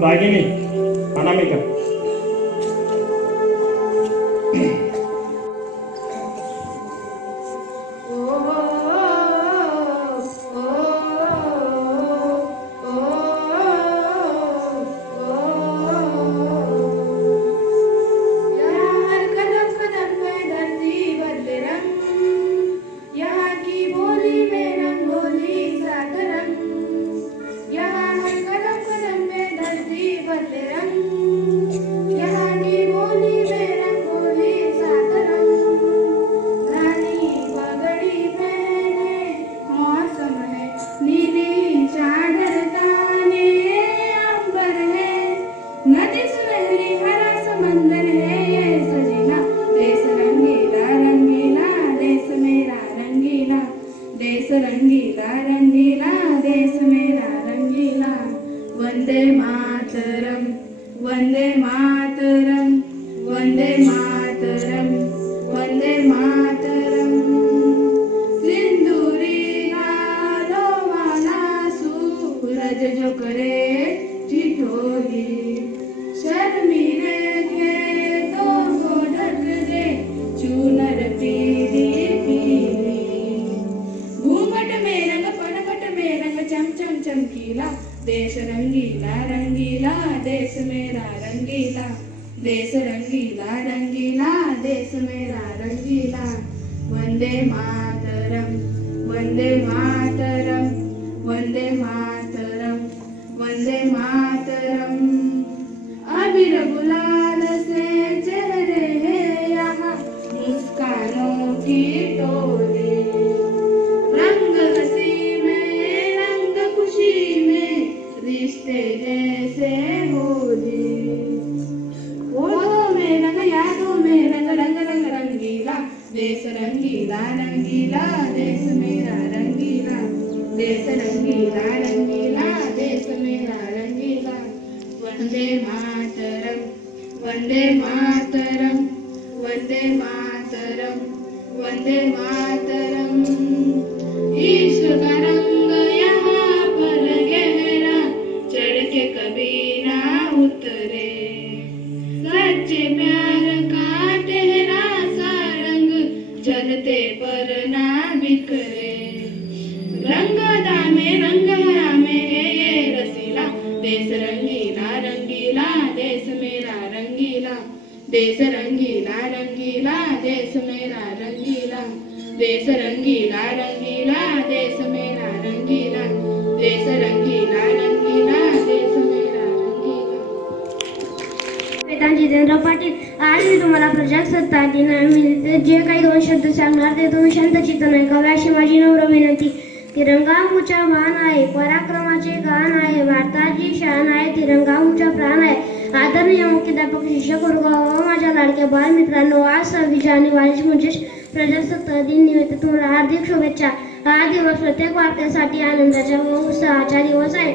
रागिनी अनामिका। देश रंगीला रंगीला देश मेरा रंगीला। वंदे मातरम वंदे मातरम वंदे मातरम वंदे मातरम। सिंदूरी गालो वाला सूरज जो करे ठिठोली, शर्मीले खेतों को ढक दे चूनर पीली पीली। घूंघट में रंग पटपट में रंग चम चम चमकीला। देश रंगीला रंगीला देश मेरा रंगीला। देश रंगीला रंगीला देश मेरा रंगीला। वंदे मातरम वंदे मातरम वंदे मातरम वंदे मातरम। अबीर गुलाल से चेहरे हैं यहाँ मुस्कानों की टोली। रंग हंसी में रंग खुशी में रिश्ते जैसे होली। ओठों में रंग यादों में रंग रंग रंग रंगीला। देश रंगीला रंगीला देश मेरा रंगीला। देश रंगीला रंगीला देश मेरा रंगीला। वंदे मातरम वंदे मातरम वंदे मातरम वंदे मातरम। इश्क का रंग यहाँ पर गहरा चढ़ के कभी ना उतरे। सच्चे प्यार का ठहरा सा रंग जलते पर ना बिखरे। रंगदा में रंग हरा में है ये रसीला। देश रंगीला रंगीला देश मेरा रंगीला। देश रंगीला रंगीला देश मेरा रंगीला। देश रंगीला रंगीला देश मेरा रंगीला। देश रंगीला रंगीला देश मेरा रंगीला। वेदांत जितेंद्र पाटील, आज मी तुम्हाला प्रजासत्ताक दिनानिमित्त जे काही दोन शब्द सांगणार ते तुम्ही शांत चित्ताने ऐकावे अशी माझी नम्र विनंती। तिरंगा आमचा मान आहे, पराक्रमाचे गान आहे, भारताची शान आहे, तिरंगा आमचा प्राण आहे। आदरणीय मुख्याध्यापक शिक्षक वर्ग व माझ्या लाडक्या बालमित्रांनो, आज 26 जानेवारी म्हणजे प्रजासत्ताक दिन निमित्त तुम्हाला हार्दिक शुभेच्छा। हा दिवस प्रत्येक भारतीयासाठी आनंदाचा व उत्साहाचा दिवस आहे।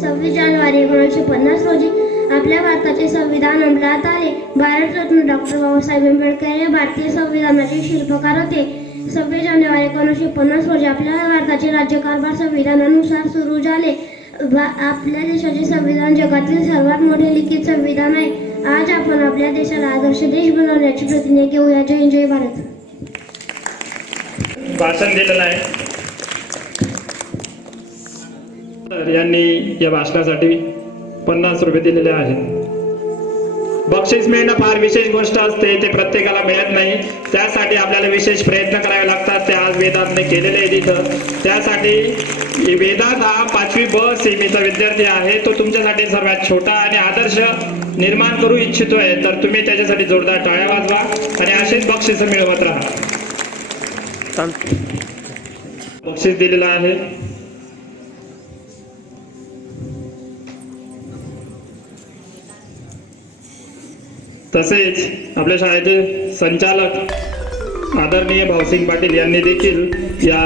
26 जानेवारी 1950 रोजी आपल्या भारताचे संविधान अंमलात आले। भारतरत्न डॉक्टर बाबासाहेब आंबेडकर हे भारतीय संविधानाचे शिल्पकार होते। 26 जानेवारी 1950 रोजी आपल्या भारताचे राज्यकारभार संविधानानुसार सुरू झाले। आपल्या देशाचे संविधान जगातील सर्वात मोठे लिखित संविधान आहे। आज आपण आपल्या देशाला आदर्श देश बनवण्याची प्रतिज्ञा घेऊया। जय जय भारत। भाषण दिलेलं आहे तर यांनी या भाषणासाठी 50 रुपये दिलेले आहेत। बक्षीस मिळणं फार विशेष गोष्ट असते, ते प्रत्येकाला मिळत नाही। त्यासाठी आपल्याला विशेष प्रयत्न करावे लागतात। ते आज वेदांतने केलेले आहे तिथं। त्यासाठी वेदांत हा 5वी ब सेमीचा विद्यार्थी आहे। तो तुमच्यासाठी सर्वात छोटा आणि आदर्श निर्माण करू इच्छितोय, तर तुम्ही त्याच्यासाठी जोरदार टाळ्या वाजवा आणि असेच बक्षीस मिळवत राहा। बक्षीस दिलेलं आहे। तसेच आपल्या शाळेचे संचालक आदरणीय भाऊसिंग पाटील यांनी देखील या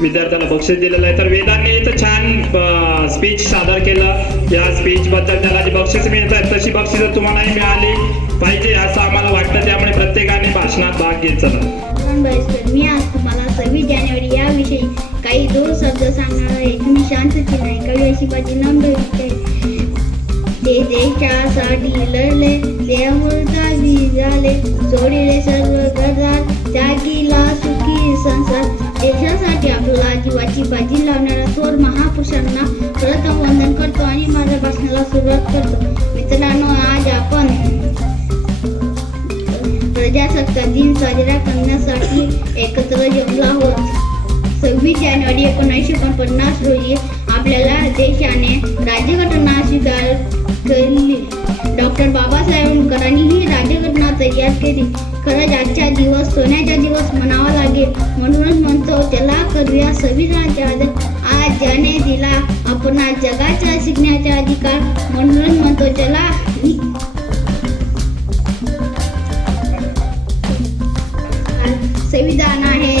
विद्यार्थ्याला बक्षीस दिलेलं आहे। तर वेदांनी इथं छान स्पीच सादर केलं। या स्पीच बद्दल त्याला जी बक्षीस मिळतात तशी बक्षीस तुम्हालाही मिळाली पाहिजे असं आम्हाला वाटतं। त्यामुळे प्रत्येकाने भाषणात भाग घेत चला। मी आज तुम्हाला 26 जानेवारी याविषयी काही 2 शब्द सांगणार आहे। तुम्ही शांततेने ऐकावे अशी माझी नम्र विनंती आहे। ते देशासाठी लढले, ते अमृतावी झाले, सोडिले सर्व गरजा, त्यागीला सुखी संसार. देशासाठी आपला जीवाची बाजी लावणाऱ्या थोर महापुरुषांना प्रथम वंदन करतो आणि माझ्या भाषणाला सुरुवात करतो. मित्रांनो, आज आपण प्रजासत्ताक दिन साजरा करण्यासाठी एकत्र जमलो आहोत. 26 जानेवारी 1949 रोजी आपल्याला देशाने राज्यघटना स्वीकार केली. डॉक्टर बाबासाहेब आंबेडकरांनी ही राज्यघटना तयार केली. खरंच आजचा दिवस सोन्याचा दिवस म्हणावा लागेल. म्हणूनच म्हणतो, चला करूया संविधानाचा आदर. आज ज्याने दिला आपण जगाचा शिकण्याचा अधिकार. म्हणूनच म्हणतो, चला संविधान आहे.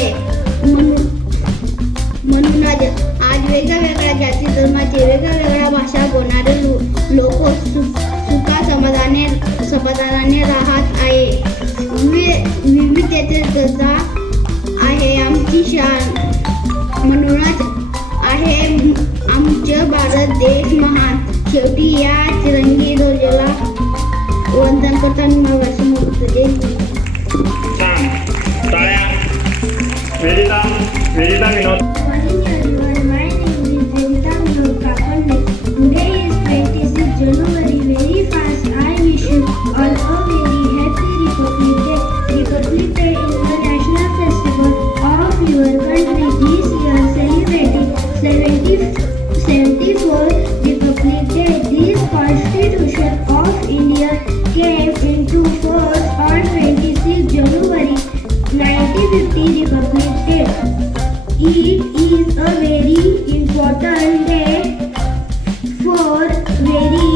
म्हणूनच आज वेगवेगळ्या जाती धर्माचे वेगवेगळ्या भाषा बोलणारे लोक सुखा समाधानाने राहत आहे. विविधतेचा आहे आमची शान. म्हणूनच आहे आमचं भारत देश महान. शेवटी या तिरंगी ध्वजाला वंदन करताना वेदिता Vinod. Today is 26 January, very fast. I wish you all a very happy Republic Day. Republic Day is the national festival of your country. This year celebrating 74 Republic Day. This Constitution of India came into force on 26 January 1950 Republic Day. It is a very important day for very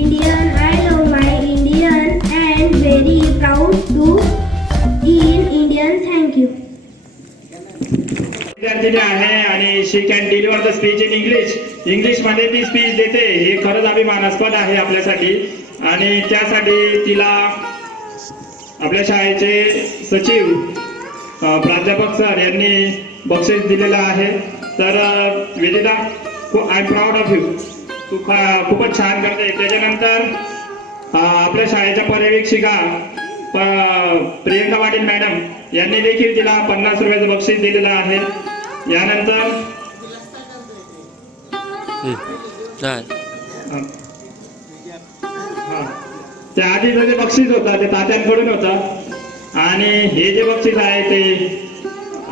Indian. I love my Indian and very proud to in Indian. Thank you. विद्यार्थिनी आहे आणि she can deliver the speech in English मध्ये ती स्पीच देते. हे खरंच अभिमानास्पद आहे आपल्यासाठी. आणि त्यासाठी तिला आपल्या शाळेचे सचिव प्राध्यापक सर यांनी बक्षीस दिलेलं आहे. तर वेदिता, I am proud of you. तू खूपच छान करते. त्याच्यानंतर आपल्या शाळेच्या पर्यवेक्षिका प्रियंका पाटील मॅडम यांनी देखील तिला 50 रुपयाचं बक्षीस दिलेलं आहे. यानंतर त्याआधीचं जे बक्षीस होतं ते तात्यांकडून होतं आणि हे जे बक्षीस आहे ते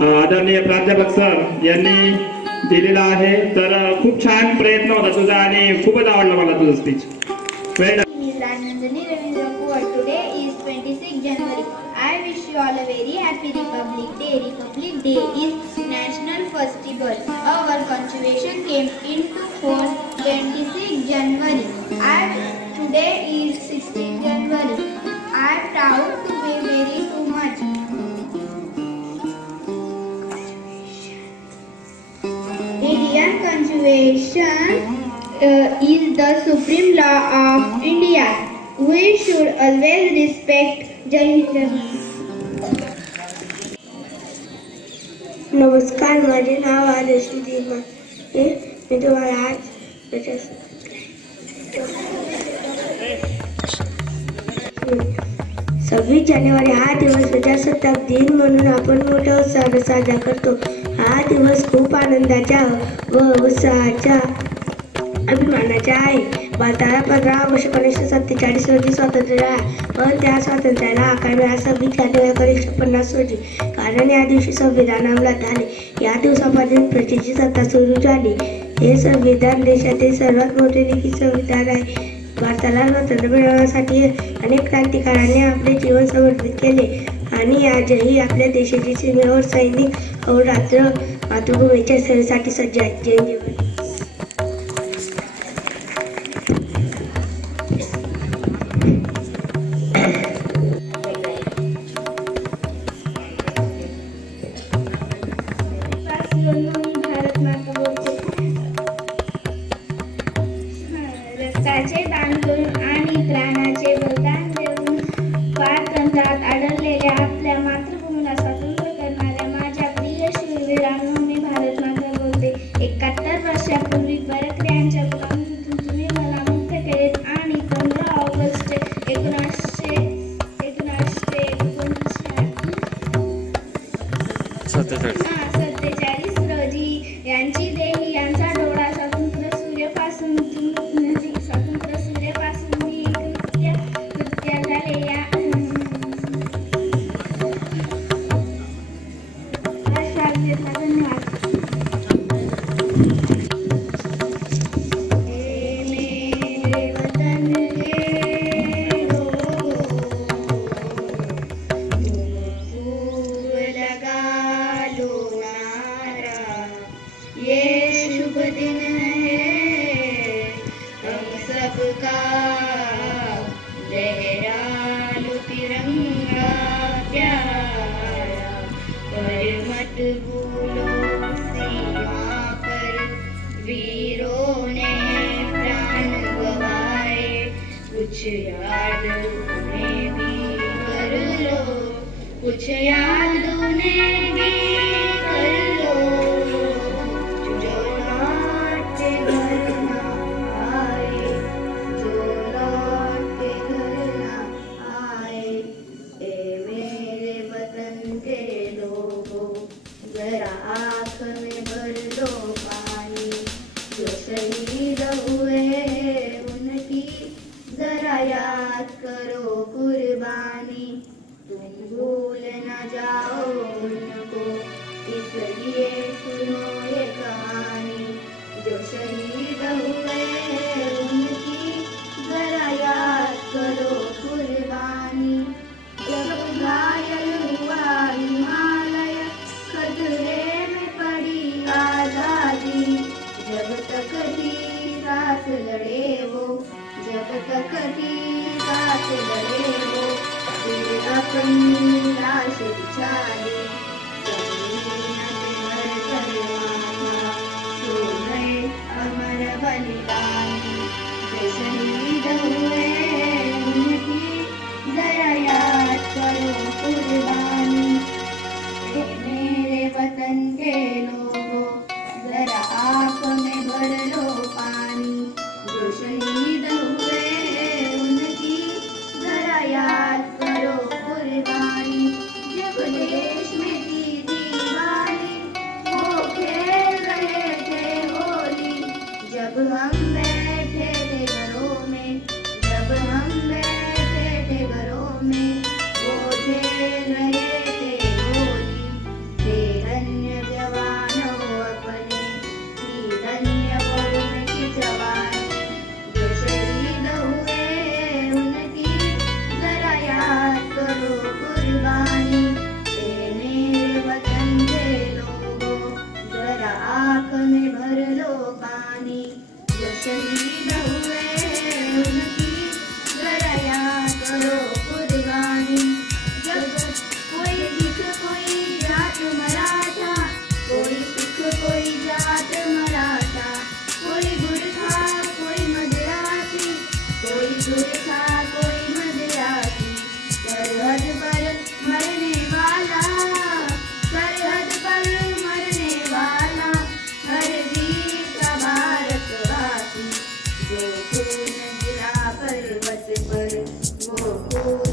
आदरणीय प्राध्यापक सर यांनी दिलेला आहे. तर खूप छान प्रयत्न होता तुझा आणि खूपच आवडला मला तुझं speech. Today is 26 January. I wish you all a very happy Republic Day. Republic Day is national festival. Our constitution came into force 26 January. Today is 16 January. I am proud to be very too much. Indian Constitution is the supreme law of India. We should always respect justice. नमस्कार, माझे नाव आरशी दिमा. मी तुम्हाला आज 26 जानेवारी हा दिवस प्रजासत्ताक दिन म्हणून आपण मोठ्या उत्साहाने साजरा करतो. हा दिवस खूप आनंदाचा व उत्साहाचा अभिमानाचा आहे. भारताला 15 ऑगस्ट 1947 रोजी स्वातंत्र्य मिळाले. पण त्या स्वातंत्र्याला आकार मिळाला 26 जानेवारी 1950 रोजी. कारण या दिवशी संविधान अंमलात आले. या दिवसापासून प्रजेची सत्ता सुरू झाली. हे संविधान देशातील सर्वात मोठे लिखित संविधान आहे. भारताला स्वातंत्र्य मिळवण्यासाठी अनेक क्रांतिकारकांनी आपले जीवन समर्पित केले आणि आजही आपल्या देशाची सीमेवर सैनिक अहोरात्र मातृभूमीच्या सेवेसाठी सज्ज आहेत. जय जवान. रक्ताचे दान करून आणि प्राणाचे बलिदान देऊन स्वातंत्र्यात आढळलेल्या आपल्या मातृभूमीला स्वातंत्र्य करणाऱ्या माझ्या प्रिय शूरवीरांनो, मी भारत माता बोलते. 71 वर्षापूर्वी परकीयांच्या गुलामीतून तुम्ही मला मुक्त केले आणि स्वतंत्र सूर्यापासून मी नृत्य झाले या धन्यवाद. कुछ याद उन्हें भी कर लो, कुछ याद उन्हें भी कर लो, जो लौट के घर ना आए, जो लौट के घर ना आए. ए मेरे वतन के लोगों, जरा आँख में भर लो पानी. जो शहीद हुए उनकी जरा याद करो कुर्बानी. तुम भूल न जाओ उनको, इसलिए सुनो ये कहानी. जो शहीद हुए उनकी जरा याद करो कुर्बानी. जब घायल हुआ हिमालय, खतरे में पड़ी आजादी. जब तक थी सांस लड़े वो, जब तक थी सांस लड़े वो, फिर अपनी लाश बिछा दी. जमीन पे मर कर माथा सो गए अमर बलिदानी. जो शहीद हुए उनकी जरा याद करो कुर्बानी. मेरे वतन के लोगों, जरा आँख में भर लो पानी. जो शहीद हुए उनकी जरा याद करो कुर्बानी. जब देश में थी दिवाली, वो खेल रहे थे होली. जब हम बैठे थे घरों में, जब हम बैठे थे घरों में, वो खेल रहे थे होली. धन्य जवानों अपने, धन्य वरुण की जवानी. जो शहीद हुए उनकी जरा याद करो कुर्बानी. ए मेरे वतन के लोगों, जरा आँख में भर लो पानी. जो शहीद हुए उनकी जरा याद करो कुर्बानी. जब कोई सिख कोई जात मराठा, कोई सिख कोई जात मराठा, कोई गुरखा कोई मदरासी, कोई गुरखा कोई मदरासी. सरहद पर मरने वाला, सरहद पर मरने वाला, हर वीर का भारतवासी. जो खून गिरा पर्वत पर, वो खून